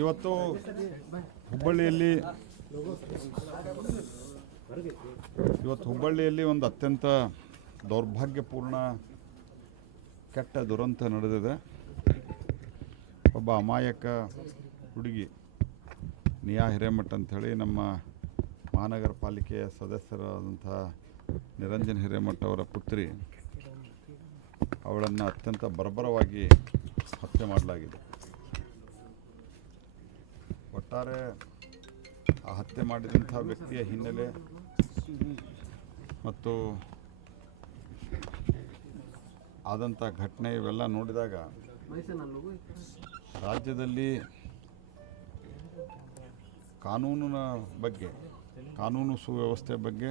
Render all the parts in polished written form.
ಇವತ್ತು ಹುಬ್ಬಳ್ಳಿಯಲ್ಲಿ ಒಂದು ಅತ್ಯಂತ ದೌರ್ಭಾಗ್ಯಪೂರ್ಣ ಕೆಟ್ಟ ದುರಂತ ನಡೆದಿದೆ. ಒಬ್ಬ ಅಮಾಯಕ ಹುಡುಗಿ ನಿಯಾ ಹಿರೇಮಠ ಅಂಥೇಳಿ ನಮ್ಮ ಮಹಾನಗರ ಪಾಲಿಕೆಯ ಸದಸ್ಯರಾದಂಥ ನಿರಂಜನ್ ಹಿರೇಮಠ ಅವರ ಪುತ್ರಿ, ಅವಳನ್ನು ಅತ್ಯಂತ ಬರ್ಬರವಾಗಿ ಹತ್ಯೆ ಮಾಡಲಾಗಿದೆ. ಒಟ್ಟಾರೆ ಆ ಹತ್ಯೆ ಮಾಡಿದಂಥ ವ್ಯಕ್ತಿಯ ಹಿನ್ನೆಲೆ ಮತ್ತು ಆದಂಥ ಘಟನೆ ಇವೆಲ್ಲ ನೋಡಿದಾಗ ರಾಜ್ಯದಲ್ಲಿ ಕಾನೂನಿನ ಬಗ್ಗೆ, ಕಾನೂನು ಸುವ್ಯವಸ್ಥೆ ಬಗ್ಗೆ,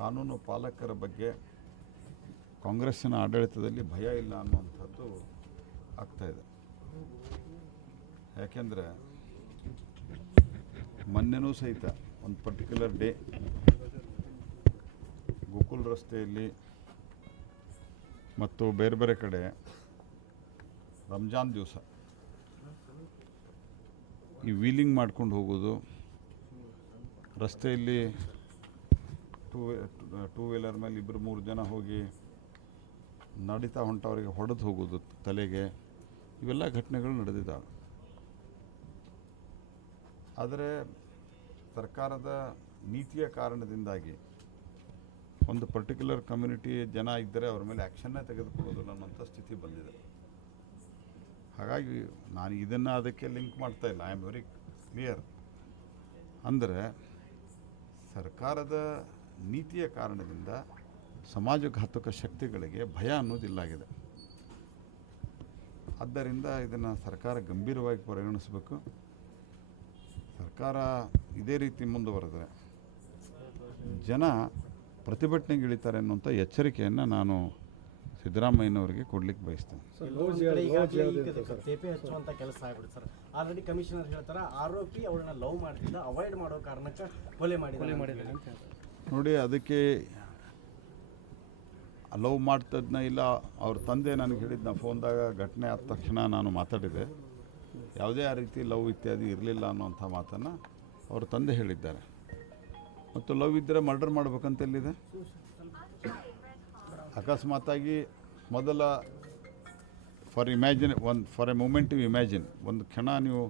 ಕಾನೂನು ಪಾಲಕರ ಬಗ್ಗೆ ಕಾಂಗ್ರೆಸ್ಸಿನ ಆಡಳಿತದಲ್ಲಿ ಭಯ ಇಲ್ಲ ಅನ್ನುವಂಥದ್ದು ಆಗ್ತಾಯಿದೆ. ಯಾಕೆಂದರೆ ಮೊನ್ನೆನೂ ಸಹಿತ ಒಂದು ಪರ್ಟಿಕ್ಯುಲರ್ ಡೇ ಗೋಕುಲ್ ರಸ್ತೆಯಲ್ಲಿ ಮತ್ತು ಬೇರೆ ಬೇರೆ ಕಡೆ ರಂಜಾನ್ ದಿವಸ ಈ ವೀಲಿಂಗ್ ಮಾಡ್ಕೊಂಡು ಹೋಗೋದು, ರಸ್ತೆಯಲ್ಲಿ ಟೂ ವೀಲರ್ ಮೇಲೆ 2-3 ಜನ ಹೋಗಿ ನಡೀತಾ ಹೊಂಟವರಿಗೆ ಹೊಡೆದು ಹೋಗೋದು ತಲೆಗೆ, ಇವೆಲ್ಲ ಘಟನೆಗಳು ನಡೆದಿದ್ದಾವೆ. ಆದರೆ ಸರ್ಕಾರದ ನೀತಿಯ ಕಾರಣದಿಂದಾಗಿ ಒಂದು ಪರ್ಟಿಕ್ಯುಲರ್ ಕಮ್ಯುನಿಟಿ ಜನ ಇದ್ದರೆ ಅವ್ರ ಮೇಲೆ ಆ್ಯಕ್ಷನ್ನೇ ತೆಗೆದುಕೊಳ್ಳೋದಿಲ್ಲ ಅನ್ನೋಂಥ ಸ್ಥಿತಿ ಬಂದಿದೆ. ಹಾಗಾಗಿ ನಾನು ಇದನ್ನು ಅದಕ್ಕೆ ಲಿಂಕ್ ಮಾಡ್ತಾ ಇಲ್ಲ. I am very clear. ಅಂದರೆ ಸರ್ಕಾರದ ನೀತಿಯ ಕಾರಣದಿಂದ ಸಮಾಜಘಾತಕ ಶಕ್ತಿಗಳಿಗೆ ಭಯ ಅನ್ನೋದಿಲ್ಲಾಗಿದೆ. ಆದ್ದರಿಂದ ಇದನ್ನು ಸರ್ಕಾರ ಗಂಭೀರವಾಗಿ ಪರಿಗಣಿಸಬೇಕು. ಸರ್ಕಾರ ಇದೇ ರೀತಿ ಮುಂದುವರೆದರೆ ಜನ ಪ್ರತಿಭಟನೆಗೆ ಇಳಿತಾರೆ ಅನ್ನುವಂಥ ಎಚ್ಚರಿಕೆಯನ್ನು ನಾನು ಸಿದ್ದರಾಮಯ್ಯನವರಿಗೆ ಕೊಡ್ಲಿಕ್ಕೆ ಬಯಸ್ತೇನೆ. ಕೆಲಸ ಆಗ್ಬಿಡುತ್ತೆ ಸರ್. ಆಲ್ರೆಡಿ ಕಮಿಷನರ್ ಹೇಳ್ತಾರೆ ಆರೋಪಿ ಅವಳನ್ನ ಲವ್ ಮಾಡ್ತಿದ್ದ, ಅವಾಯ್ಡ್ ಮಾಡೋ ಕಾರಣಕ್ಕೆ ಕೊಲೆ ಮಾಡಿದ್ದಾರೆ ಅಂತ. ನೋಡಿ, ಅದಕ್ಕೆ ಲವ್ ಮಾಡ್ತದನ್ನ ಇಲ್ಲ ಅವ್ರ ತಂದೆ ನನಗೆ ಹೇಳಿದ್ದು, ನಾ ಫೋನ್ದಾಗ ಘಟನೆ ಆದ ತಕ್ಷಣ ನಾನು ಮಾತಾಡಿದೆ. ಯಾವುದೇ ಆ ರೀತಿ ಲವ್ ಇತ್ಯಾದಿ ಇರಲಿಲ್ಲ ಅನ್ನೋಂಥ ಮಾತನ್ನು ಅವ್ರ ತಂದೆ ಹೇಳಿದ್ದಾರೆ. ಮತ್ತು ಲವ್ ಇದ್ದರೆ ಮರ್ಡರ್ ಮಾಡ್ಬೇಕಂತ ಎಲ್ಲಿದೆ? ಅಕಸ್ಮಾತಾಗಿ ಮೊದಲ for a moment you imagine, ಒಂದು ಕ್ಷಣ ನೀವು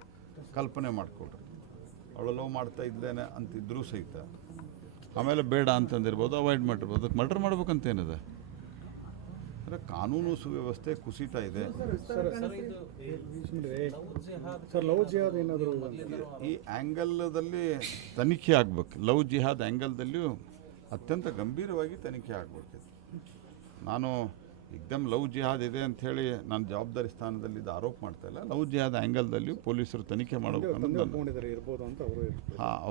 ಕಲ್ಪನೆ ಮಾಡಿಕೊಡ್ರಿ, ಅವಳು ಲವ್ ಮಾಡ್ತಾ ಇದ್ದೇನೆ ಅಂತಿದ್ರೂ ಸಹಿತ ಆಮೇಲೆ ಬೇಡ ಅಂತಂದಿರ್ಬೋದು, ಅವಾಯ್ಡ್ ಮಾಡಿರ್ಬೋದು. ಅದಕ್ಕೆ ಮರ್ಡರ್ ಮಾಡ್ಬೇಕಂತ ಏನಿದೆ? ಅಂದರೆ ಕಾನೂನು ಸುವ್ಯವಸ್ಥೆ ಕುಸಿತಾ ಇದೆ. ಈ ಆ್ಯಂಗಲ್ದಲ್ಲಿ ತನಿಖೆ ಆಗಬೇಕು. ಲವ್ ಜಿಹಾದ್ ಆ್ಯಂಗಲ್ದಲ್ಲಿಯೂ ಅತ್ಯಂತ ಗಂಭೀರವಾಗಿ ತನಿಖೆ ಆಗಬೇಕು. ನಾನು ಏಕ್ದಮ್ ಲವ್ ಜಿಹಾದ್ ಇದೆ ಅಂಥೇಳಿ ನಾನು ಜವಾಬ್ದಾರಿ ಸ್ಥಾನದಲ್ಲಿ ಆರೋಪ ಮಾಡ್ತಾ ಇಲ್ಲ. ಲವ್ ಜಿಹಾದ್ ಆ್ಯಂಗಲ್ದಲ್ಲಿಯೂ ಪೊಲೀಸರು ತನಿಖೆ ಮಾಡಬೇಕು ಅಂತ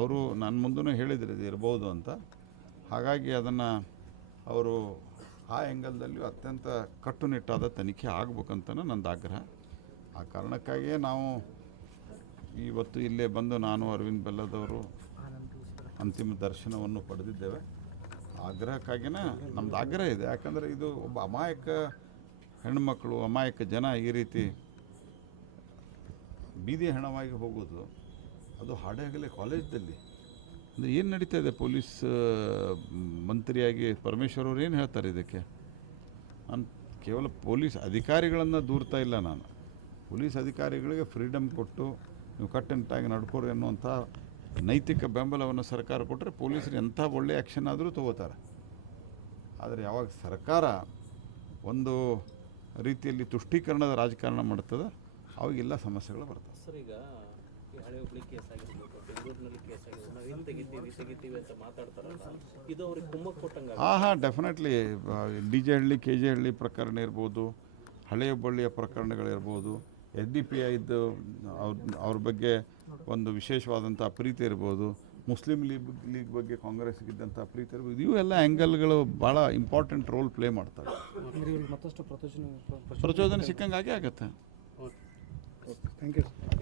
ಅವರು ನನ್ನ ಮುಂದೂ ಹೇಳಿದ್ರು ಇದು ಇರ್ಬೋದು ಅಂತ. ಹಾಗಾಗಿ ಅದನ್ನು ಅವರು ಆ ಆ್ಯಂಗಲ್ದಲ್ಲಿಯೂ ಅತ್ಯಂತ ಕಟ್ಟುನಿಟ್ಟಾದ ತನಿಖೆ ಆಗಬೇಕಂತಲೇ ನಂದು ಆಗ್ರಹ. ಆ ಕಾರಣಕ್ಕಾಗಿಯೇ ನಾವು ಇವತ್ತು ಇಲ್ಲೇ ಬಂದು ನಾನು ಅರವಿಂದ್ ಬೆಲ್ಲದವರು ಅಂತಿಮ ದರ್ಶನವನ್ನು ಪಡೆದಿದ್ದೇವೆ. ಆಗ್ರಹಕ್ಕಾಗಿಯೇ ನಮ್ಮದು ಆಗ್ರಹ ಇದೆ. ಯಾಕಂದರೆ ಇದು ಒಬ್ಬ ಅಮಾಯಕ ಹೆಣ್ಣುಮಕ್ಕಳು, ಅಮಾಯಕ ಜನ ಈ ರೀತಿ ಬೀದಿ ಹೆಣವಾಗಿ ಹೋಗೋದು, ಅದು ಹಾಡೇಗಲೇ ಕಾಲೇಜ್ದಲ್ಲಿ ಅಂದರೆ ಏನು ನಡೀತಾ ಇದೆ? ಪೊಲೀಸ್ ಮಂತ್ರಿಯಾಗಿ ಪರಮೇಶ್ವರ್ ಅವರು ಏನು ಹೇಳ್ತಾರೆ ಇದಕ್ಕೆ? ನಾನು ಕೇವಲ ಪೊಲೀಸ್ ಅಧಿಕಾರಿಗಳನ್ನು ದೂರ್ತಾ ಇಲ್ಲ. ನಾನು ಪೊಲೀಸ್ ಅಧಿಕಾರಿಗಳಿಗೆ ಫ್ರೀಡಮ್ ಕೊಟ್ಟು ನೀವು ಕಟ್ಟುನಿಟ್ಟಾಗಿ ನಡ್ಕೋರಿ ಅನ್ನುವಂಥ ನೈತಿಕ ಬೆಂಬಲವನ್ನು ಸರ್ಕಾರ ಕೊಟ್ಟರೆ ಪೊಲೀಸರು ಎಂಥ ಒಳ್ಳೆಯ ಆ್ಯಕ್ಷನ್ ಆದರೂ ತೊಗೋತಾರೆ. ಆದರೆ ಯಾವಾಗ ಸರ್ಕಾರ ಒಂದು ರೀತಿಯಲ್ಲಿ ತುಷ್ಟೀಕರಣದ ರಾಜಕಾರಣ ಮಾಡ್ತದೆ, ಅವಾಗೆಲ್ಲ ಸಮಸ್ಯೆಗಳು ಬರ್ತವೆ. ಸರ್, ಈಗ ಹಳೆ ಹುಬ್ಳಿ ಕೇಸ್ ಆಗಿರ್ಬೋದು, ಬೆಂಗಳೂರಿನಲ್ಲಿ ಕೇಸ್ ಆಗಿರ್ಬೋದು, ನಾವು ಏನು ತೆಗಿತೀವಿ ಅಂತ ಮಾತಾಡ್ತಾರಲ್ಲ, ಇದು ಅವ್ರಿಗೆ ಕುಮ್ಮಕ್ಕು ಕೊಟ್ಟಂಗೆ. ಹಾಂ, ಡೆಫಿನೆಟ್ಲಿ DJ ಹಳ್ಳಿ, KJ ಹಳ್ಳಿ ಪ್ರಕರಣ ಇರ್ಬೋದು, ಹಳೆ ಹುಬ್ಬಳ್ಳಿಯ ಪ್ರಕರಣಗಳಿರ್ಬೋದು, SDPI ಇದ್ದು ಅವ್ರ ಬಗ್ಗೆ ಒಂದು ವಿಶೇಷವಾದಂಥ ಪ್ರೀತಿ ಇರ್ಬೋದು, ಮುಸ್ಲಿಂ ಲೀಗ್ ಬಗ್ಗೆ ಕಾಂಗ್ರೆಸ್ಗಿದ್ದಂಥ ಪ್ರೀತಿ ಇರ್ಬೋದು, ಇವೆಲ್ಲ ಆ್ಯಂಗಲ್ಗಳು ಭಾಳ ಇಂಪಾರ್ಟೆಂಟ್ ರೋಲ್ ಪ್ಲೇ ಮಾಡ್ತವೆ. ಪ್ರಚೋದನೆ ಸಿಕ್ಕಂಗೆ ಆಗೇ ಆಗುತ್ತೆ. Thank you.